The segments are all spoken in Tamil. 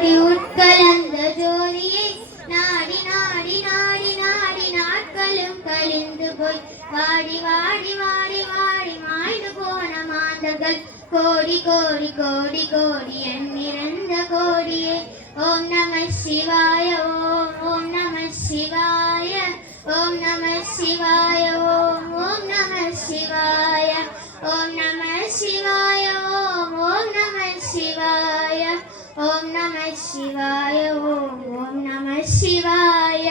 கூடி உட்கலந்த ஜோதியை நாடி நாடி நாடி நாடி நாட்களும் கழிந்து போய் வாடி வாடி வாடி வாடி மாய்ந்து போன மாந்தர்கள் கோடி கோடி கோடி கோடி எண்ணிறந்த கோடியே. ஓம் நம சிவாய ஓம் ஓம் நம சிவாய ஓம் நம சிவாய ஓம் ஓம் நம சிவாய ஓம் நம சிவாய ஓம் ஓம் நம சிவாய ஓம் நம சிவாய ஓம் ஓம் நம சிவாய.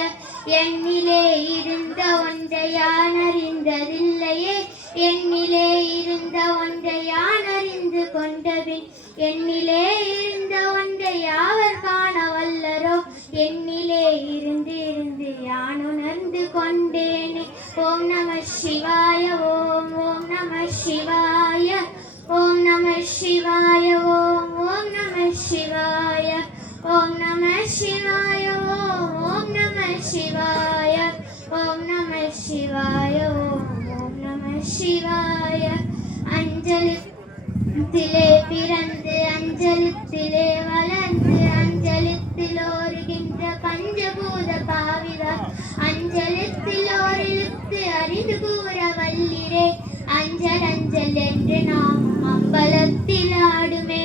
என்னிலே இருந்த ஒன்றை யான் அறிந்ததில்லையே, என்னிலே இருந்த ஒன்றை யான் அறிந்து கொண்டபின் என்னிலே இருந்த ஒன்றை யாவர் காண வல்லரோ, என்னிலே இருந்து இருந்து யான் உணர்ந்து கொண்டேனே. ஓம் நம சிவாய ஓம் ஓம் நம சிவாய ஓம் நம சிவாய ஓம் ஓம் நம சிவாய ஓம் நம சிவாய ஓம் ஓம் நம சிவாய ஓம் நம சிவாய ஓம் ஓம் நம சிவாய. அஞ்சலித்திலே பிறந்து அஞ்சலித்திலே வளர்ந்து அஞ்சலித்தில் ஓருகின்ற பஞ்சபூத பாவிதார் அஞ்சலித்தில் ஓரெழுத்து அறிந்து கூற வல்லிரே. அஞ்சல் அஞ்சல் என்று நாம் அம்பலத்தில் ஆடுமே.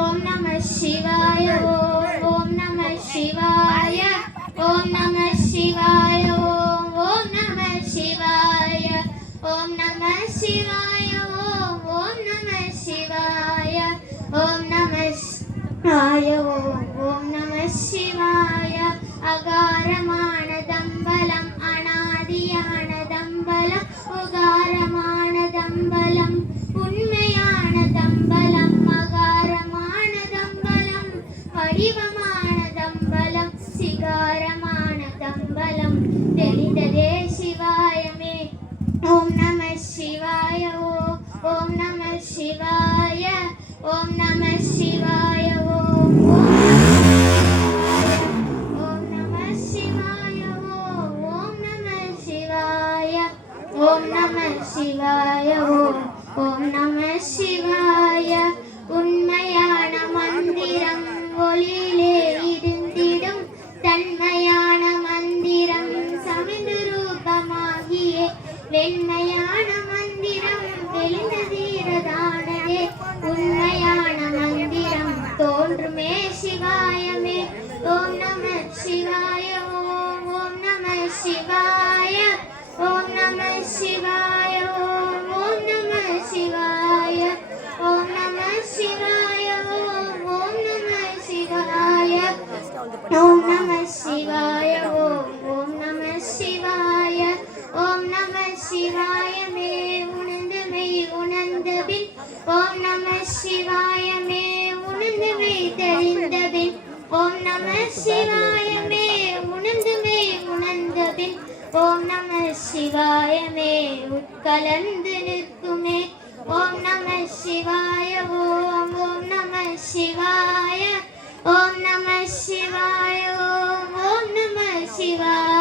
ஓம் நம சிவாய ஓம் ஓம் நம சிவாய ஓம் நம சிவாய ஓம் ஓம் நம சிவாய ஓம் நம சிவாய ஓம் ஓம் நம சிவாய ஓம் நம சிவாய ஓம் ஓம் நம சிவாய. அகாரமான தம்பலம் அநாதியான தம்பலம் உகாரமான தம்பலம் உண்மையான தம்பலம் மகாரமான தம்பலம் வடிவமான தம்பலம் சிகாரமான தம்பலம் தெரிந்ததே சிவாயமே. ஓம் நம சிவாய ஓம் நம சிவாய ஓம் நம சிவாய ஓம் ஓம் நம சிவாய ஓம் நம சிவாய ஓம் நம சிவாய ஓம் நம சிவாய. உண்மையான மந்திரம் ஒளியிலே இருந்திடும் தன்மையான மந்திரம் சமிந்து ரூபமாகிய வெண்மையான மந்திரம் தெளிந்த தீரதானதே. உண்மையான மந்திரம் தோன்றுமே சிவாயமே. ஓம் நம சிவாய ஓம் ஓம் நம சிவாய ஓம் நம சிவாய ஓம் ஓம் நம சிவாய ஓம் நம சிவாய ஓம் ஓம் நம சிவாய ஓம் நம சிவாய ஓம் ஓம் நம சிவாய ஓம் நம சிவாய மே உணர்ந்து மெய் உணர்ந்த பின் ஓம் நம சிவாய மே உணர்ந்து மெய் தெளிந்த பின் ஓம் நம சிவாய மே உணர்ந்து மெய் உணர்ந்த பின் ஓம் நம சிவாய மே உட்கலந்து நிற்குமே. ஓம் நம சிவாய ஓம் ஓம் நம சிவாய ஓம் நம சிவாய ஓம் ஓம் நம சிவாய